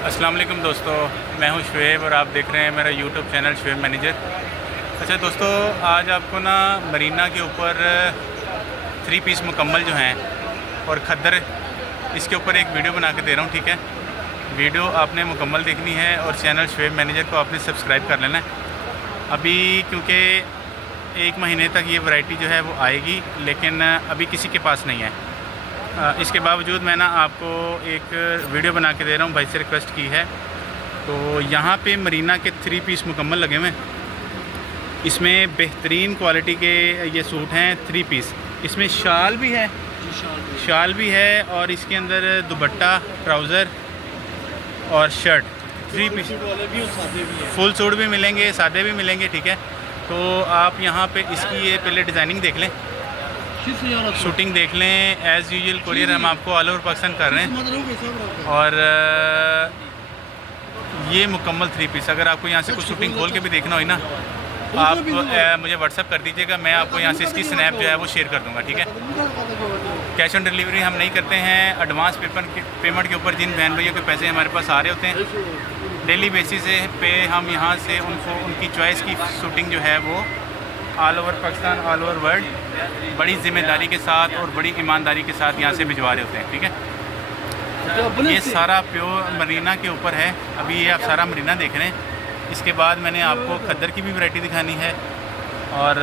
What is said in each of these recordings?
अस्सलाम वालेकुम दोस्तों, मैं हूं शुएब और आप देख रहे हैं मेरा यूट्यूब चैनल शुएब मैनेजर। अच्छा दोस्तों, आज आपको ना मरीना के ऊपर 3 पीस मुकम्मल जो हैं और खद्दर, इसके ऊपर एक वीडियो बना के दे रहा हूं। ठीक है, वीडियो आपने मुकम्मल देखनी है और चैनल शुएब मैनेजर को आपने सब्सक्राइब कर लेना है। अभी क्योंकि 1 महीने तक ये वैरायटी जो है वो आएगी, लेकिन अभी किसी के पास नहीं है। इसके बावजूद मैं ना आपको एक वीडियो बना के दे रहा हूँ, भाई से रिक्वेस्ट की है। तो यहाँ पे मरीना के 3 पीस मुकम्मल लगे हुए हैं। इसमें बेहतरीन क्वालिटी के ये सूट हैं 3 पीस। इसमें शाल भी है, शाल भी है और इसके अंदर दुपट्टा, ट्राउज़र और शर्ट 3 पीस। फुल सूट भी मिलेंगे, सादे भी मिलेंगे। ठीक है, तो आप यहाँ पे इसकी ये पहले डिज़ाइनिंग देख लें, शूटिंग देख लें। एज़ यूजुअल कोरियर हम आपको ऑल ओवर पाकिस्तान कर रहे हैं। और ये मुकम्मल 3 पीस, अगर आपको यहाँ से कुछ शूटिंग खोल के भी देखना हो ना, आप मुझे व्हाट्सअप कर दीजिएगा, मैं आपको यहाँ से इसकी स्नैप जो है वो शेयर कर दूँगा। ठीक है, कैश ऑन डिलीवरी हम नहीं करते हैं। एडवांस पेमेंट के ऊपर जिन बहन भैया के पैसे हमारे पास आ रहे होते हैं, डेली बेसिस पे हम यहाँ से उनको उनकी चॉइस की शूटिंग जो है वो all over Pakistan, all over world बड़ी ज़िम्मेदारी के साथ और बड़ी ईमानदारी के साथ यहाँ से भिजवा रहे होते हैं। ठीक है, ये सारा प्योर मरीना के ऊपर है। अभी ये आप सारा मरीना देख रहे हैं। इसके बाद मैंने आपको खद्दर की भी वैरायटी दिखानी है और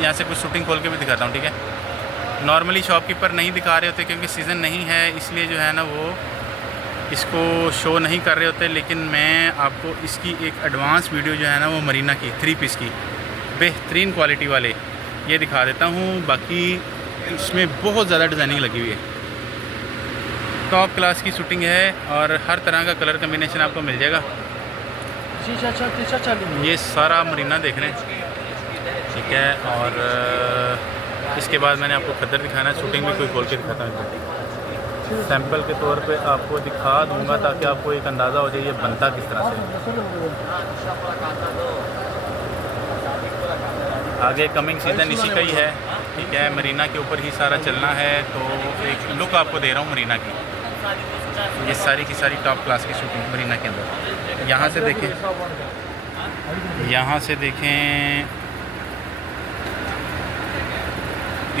यहाँ से कुछ शूटिंग खोल के भी दिखाता हूँ। ठीक है, नॉर्मली शॉपकीपर नहीं दिखा रहे होते क्योंकि सीज़न नहीं है, इसलिए जो है ना वो इसको शो नहीं कर रहे होते। लेकिन मैं आपको इसकी एक एडवांस वीडियो जो है ना वो मरीना की 3 पीस की बेहतरीन क्वालिटी वाले ये दिखा देता हूँ। बाकी इसमें बहुत ज़्यादा डिज़ाइनिंग लगी हुई है, टॉप क्लास की शूटिंग है और हर तरह का कलर कम्बिनेशन आपको मिल जाएगा। ये सारा मरीना देख रहे हैं। ठीक है, और इसके बाद मैंने आपको खद्दर दिखाना है। शूटिंग भी कोई खोल के दिखाता हूँ, सैंपल के तौर पे आपको दिखा दूंगा ताकि आपको एक अंदाज़ा हो जाए ये बनता किस तरह से। आगे कमिंग सीज़न इसी का ही है। ठीक है, मरीना के ऊपर ही सारा चलना है, तो एक लुक आपको दे रहा हूँ मरीना की। ये सारी की सारी टॉप क्लास की शूटिंग मरीना के अंदर। यहाँ से देखें, यहाँ से देखें,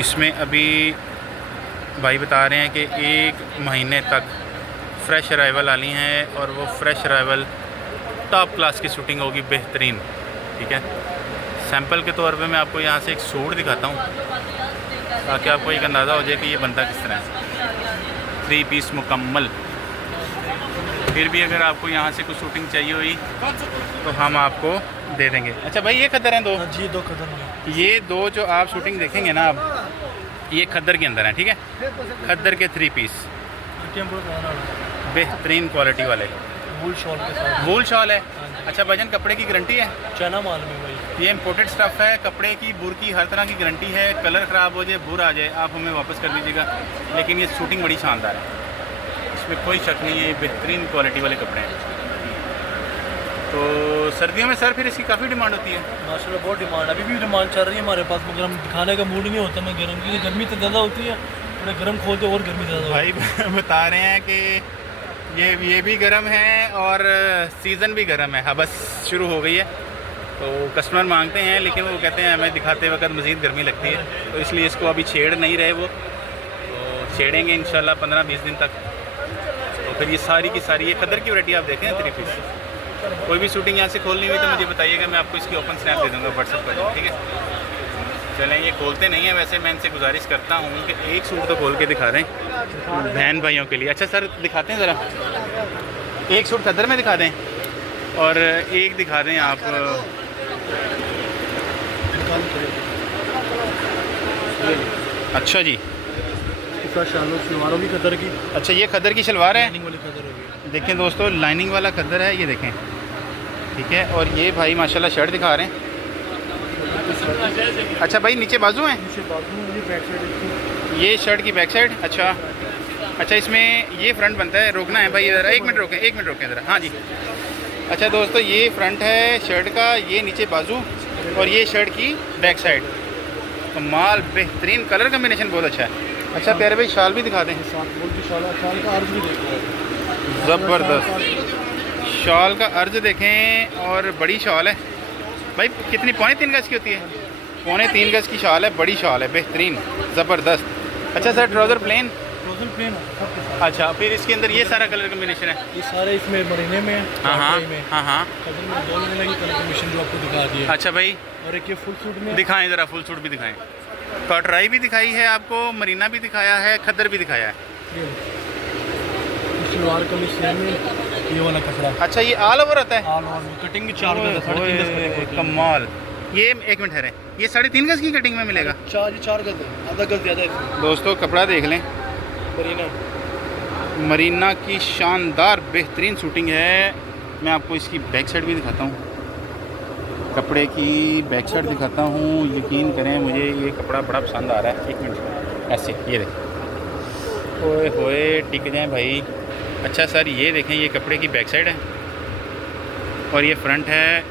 इसमें अभी भाई बता रहे हैं कि 1 महीने तक फ़्रेश अराइवल आनी है और वो फ़्रेश अराइवल टॉप क्लास की शूटिंग होगी, बेहतरीन। ठीक है, सैंपल के तौर पे मैं आपको यहाँ से एक सूट दिखाता हूँ ताकि आपको एक अंदाज़ा हो जाए कि ये बनता किस तरह है। 3 पीस मुकम्मल। फिर भी अगर आपको यहाँ से कुछ शूटिंग चाहिए हुई तो हम आपको दे देंगे। अच्छा भाई, ये खद्दर हैं 2? जी, 2 खद्दर। ये 2 जो आप शूटिंग देखेंगे ना, आप ये खद्दर के अंदर है। ठीक है, खद्दर के 3 पीस बेहतरीन क्वालिटी वाले, वूल शॉल के साथ। वूल शॉल है। अच्छा भाईजान, कपड़े की गारंटी है? चाइना माल में भाई, ये इम्पोर्टेड स्टफ़ है। कपड़े की, बुर की, हर तरह की गारंटी है। कलर ख़राब हो जाए, बुर आ जाए, आप हमें वापस कर दीजिएगा। लेकिन ये शूटिंग बड़ी शानदार है, इसमें कोई शक नहीं है। ये बेहतरीन क्वालिटी वाले कपड़े हैं। तो सर्दियों में सर फिर इसकी काफ़ी डिमांड होती है। माशाल्लाह बहुत डिमांड, अभी भी डिमांड चल रही है हमारे पास, मगर हम दिखाने का मूड नहीं होता। मैं गर्म की गर्मी तो ज़्यादा होती है, थोड़ा गर्म खोलते और गर्मी ज़्यादा। भाई बता रहे हैं कि ये भी गर्म है और सीज़न भी गर्म है। हाँ, बस शुरू हो गई है तो कस्टमर मांगते हैं, लेकिन वो कहते हैं हमें दिखाते वक्त मज़ीद गर्मी लगती है, तो इसलिए इसको अभी छेड़ नहीं रहे वो। तो छेड़ेंगे इंशाल्लाह 15-20 दिन तक। तो फिर ये सारी की सारी ये खद्दर की वैरायटी आप देखें 3 पीस। कोई भी शूटिंग यहाँ से खोलनी हुई तो मुझे बताइएगा, मैं आपको इसकी ओपन स्नैप दे दूँगा व्हाट्सएप पर। ठीक है, चलें, ये खोलते नहीं हैं। वैसे मैं इनसे गुजारिश करता हूँ कि एक सूट तो खोल के दिखा दें बहन भाइयों के लिए। अच्छा सर, दिखाते हैं ज़रा, एक सूट खद्दर में दिखा दें और एक दिखा दें आप। अच्छा जी, शलवारों की खद्दर की। अच्छा, ये खद्दर की शलवार है। लाइनिंग वाली खद्दर होगी। देखें दोस्तों, लाइनिंग वाला खद्दर है, ये देखें। ठीक है, और ये भाई माशाल्लाह शर्ट दिखा रहे हैं। अच्छा भाई, नीचे बाजू हैं? नीचे बाजू, ये बैक साइड, ये शर्ट की बैक साइड। अच्छा, इसमें ये फ्रंट बनता है। रोकना है भाई, इधर 1 मिनट रोकें, 1 मिनट रोकें ज़रा। हाँ जी। अच्छा दोस्तों, ये फ्रंट है शर्ट का, ये नीचे बाजू और ये शर्ट की बैक साइड। कमाल, बेहतरीन कलर कम्बिनेशन बहुत अच्छा है। अच्छा प्यारे भाई, शाल भी दिखा दें। शाल का अर्ज भी देखो। ज़बरदस्त शॉल का अर्ज देखें और बड़ी शॉल है भाई, कितनी 3.25 गज की होती है? 3.25 गज की शॉल है, बड़ी शॉल है, बेहतरीन ज़बरदस्त। अच्छा sir trouser plane? Frozen plane है सब के साथ। अच्छा फिर इसके अंदर ये सारा कलर कम्बिनेशन है? ये सारे इसमें मरीने में है, हाँ हाँ कटराई में। हाँ हाँ। कलर में 2 महीने की कलर कमीशन जो आपको दिखा दिए। अच्छा भाई और एक ये फुल सूट में दिखाएं ज़रा, फुल सूट भी दिखाएं। कटराई भी दिखाई है आपको, मरीना भी दिखाया है, खद्दर भी दिखाया है। ये सलवार कमीज सेम में ये वाला कपड़ा। अच्छा ये ऑल ओवर होता है? ऑल ओवर कटिंग की 4 गज, 3.5 गज कटिंग होती है। कमाल। ये एक मिनट ठहरे, ये 3.5 गज की कटिंग में मिलेगा? 4 गज है, आधा गज ज़्यादा है। दोस्तों कपड़ा देख लें, मरीना मरीना की शानदार बेहतरीन शूटिंग है। मैं आपको इसकी बैक साइड भी दिखाता हूँ, कपड़े की बैक साइड दिखाता हूँ। यकीन करें मुझे ये कपड़ा बड़ा पसंद आ रहा है। एक मिनट ऐसे ये देखें, ओए होए टिक जाएँ भाई। अच्छा सर ये देखें, ये कपड़े की बैक साइड है और ये फ्रंट है,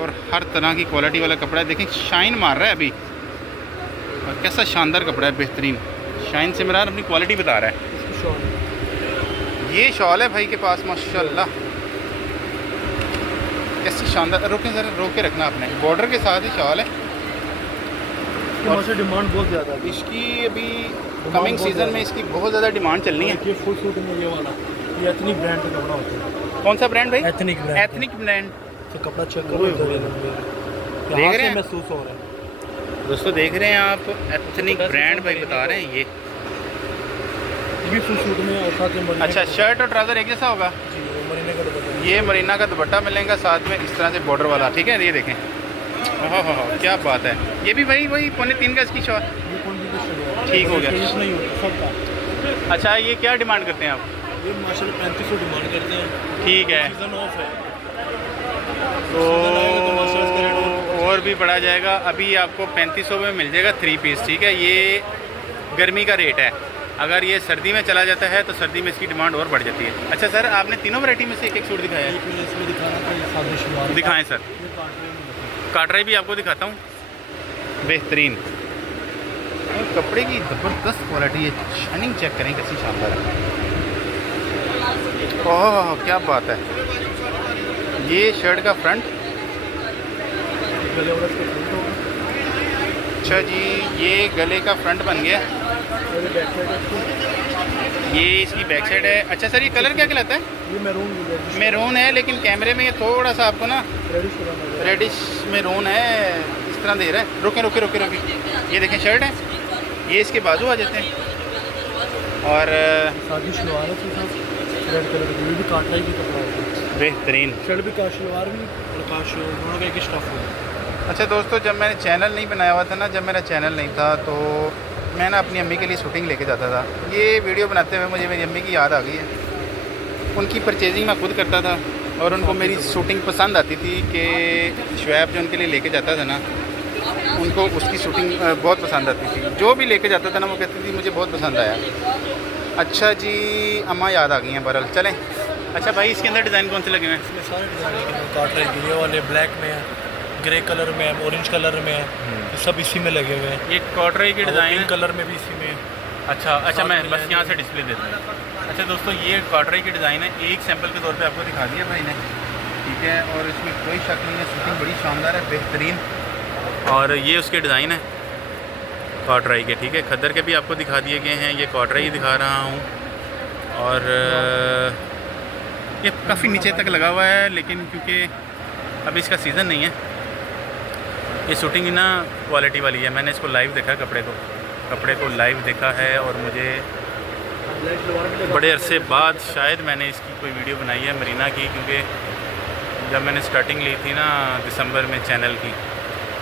और हर तरह की क्वालिटी वाला कपड़ा है। देखें शाइन मार रहा है अभी, और कैसा शानदार कपड़ा है, बेहतरीन शाइन से मेरा अपनी क्वालिटी बता रहा है। ये शॉल है भाई के पास माशाल्लाह, कैसी शानदार। रोके ज़रा, रोक के रखना आपने, बॉर्डर के साथ ही शॉल है। और से डिमांड बहुत ज़्यादा है इसकी अभी कमिंग सीज़न में इसकी बहुत ज़्यादा डिमांड चलनी है। ये फुल सूट में ये वाला, ये एथनिक ब्रांड का कपड़ा होता है। कौन सा ब्रांड भाई? Ethnic brand. Ethnic brand. तो कपड़ा चेक ओए करो, ओए। देख रहे हैं? महसूस हो रहा है। दोस्तों देख रहे हैं आप, एथनिक ब्रांड भाई बता रहे हैं ये। ये भी फुल सूट में और साथ में मरीना। अच्छा शर्ट और ट्राउज़र एक जैसा होगा? जी, वो मरीने का दुपट्टा। ये मरीना का दुपट्टा मिलेगा साथ में इस तरह से बॉर्डर वाला, ठीक है। ये देखें, ओह क्या बात है। ये भी वही 3.25 गज की शॉल? ये कौन सी कुछ ठीक हो गया। नहीं होता सबका। अच्छा ये क्या डिमांड करते हैं आप? ये माशाल्लाह 3500 डिमांड करते हैं। ठीक है, सीजन ऑफ है तो सीजन आएगा तो मास्टर्स का रेट और भी बढ़ा जाएगा। अभी आपको 3500 में मिल जाएगा 3 पीस, ठीक है। ये गर्मी का रेट है, अगर ये सर्दी में चला जाता है तो सर्दी में इसकी डिमांड और बढ़ जाती है। अच्छा सर आपने तीनों वैरायटी में से एक एक सूट दिखाया है? एक मिनट इसमें दिखाना था, ये सादे शलवार। दिखाएं सर। ये काटरे में दिखाएं। काटराई भी आपको दिखाता हूँ, बेहतरीन। और कपड़े की ज़बरदस्त क्वालिटी है, शाइनिंग चेक करें कैसी शानदार है। ओह क्या बात है। ये शर्ट का फ्रंट, गले वाला इसका फ्रंट होगा। अच्छा जी ये गले का फ्रंट बन गया। और ये बैक साइड है इसकी। ये इसकी बैक साइड है। अच्छा सर ये कलर क्या कहलाता है? ये मैरून मैरून है, लेकिन कैमरे में ये थोड़ा सा आपको ना रेडिश कलर में रेडिश मैरून है, इस तरह दे रहा है। रोके रोके रोके रोके, ये देखें शर्ट है, ये इसके बाजू आ जाते हैं। और सादी शलवार है इसके साथ रेड कलर की, ये भी काटराई की कपड़ा होता है। बेहतरीन। शर्ट भी का शलवार भी और काश दोनों का एक ही स्टफ होगा। अच्छा दोस्तों जब मैंने चैनल नहीं बनाया हुआ था ना, जब मेरा चैनल नहीं था तो मैं ना अपनी अम्मी के लिए शूटिंग लेके जाता था। ये वीडियो बनाते हुए मुझे मेरी अम्मी की याद आ गई है। उनकी परचेजिंग मैं खुद करता था और उनको मेरी शूटिंग पसंद आती थी कि शुएब जो उनके लिए लेके जाता था ना, उनको उसकी शूटिंग बहुत पसंद आती थी। जो भी लेके जाता था ना वो कहती थी मुझे बहुत पसंद आया। अच्छा जी अम्मा याद आ गई हैं बहरहाल, चलें। अच्छा भाई इसके अंदर डिज़ाइन कौन से लगे हुए हैं? इसमें सारे डिज़ाइन काटराई के, ये वाले ब्लैक में है, ग्रे कलर में है, ऑरेंज कलर में है, ये सब इसी में लगे हुए हैं। ये कॉटराई के डिज़ाइन पिंक कलर में भी इसी में है। अच्छा अच्छा मैं साथ में बस लाइन यहाँ में। से डिस्प्ले देता हूँ। अच्छा दोस्तों ये कॉटराई के डिज़ाइन है, एक सैंपल के तौर पे आपको दिखा दिया भाई ने, ठीक है। और इसमें कोई शक नहीं है, शूटिंग बड़ी शानदार है, बेहतरीन। और ये उसके डिज़ाइन है कॉटराई के, ठीक है। खद्दर के भी आपको दिखा दिए गए हैं, ये कॉटराई दिखा रहा हूँ। और ये काफ़ी नीचे तक लगा हुआ है, लेकिन क्योंकि अभी इसका सीज़न नहीं है। ये शूटिंग ना क्वालिटी वाली है, मैंने इसको लाइव देखा, कपड़े को लाइव देखा है। और मुझे बड़े अरसे बाद शायद मैंने इसकी कोई वीडियो बनाई है मरीना की, क्योंकि जब मैंने स्टार्टिंग ली थी ना दिसंबर में चैनल की,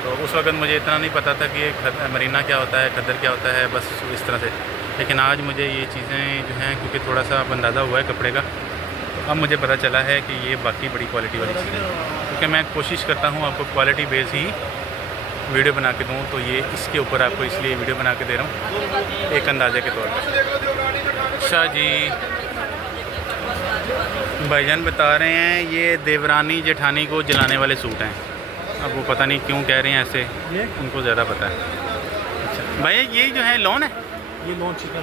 तो उस वक्त मुझे इतना नहीं पता था कि मरीना क्या होता है, खद्दर क्या होता है, बस इस तरह से। लेकिन आज मुझे ये चीज़ें जो हैं, क्योंकि थोड़ा सा अब अंदाज़ा हुआ है कपड़े का, तो अब मुझे पता चला है कि ये बाकी बड़ी क्वालिटी वाली चीज़ है। क्योंकि मैं कोशिश करता हूँ आपको क्वालिटी बेस ही वीडियो बना के दूँ, तो ये इसके ऊपर आपको इसलिए वीडियो बना के दे रहा हूँ एक अंदाजे के तौर पर। अच्छा जी भाईजान बता रहे हैं ये देवरानी जेठानी को जलाने वाले सूट हैं। अब वो पता नहीं क्यों कह रहे हैं ऐसे, उनको ज़्यादा पता है। अच्छा भैया ये जो है लॉन है? ये लॉन चिकन।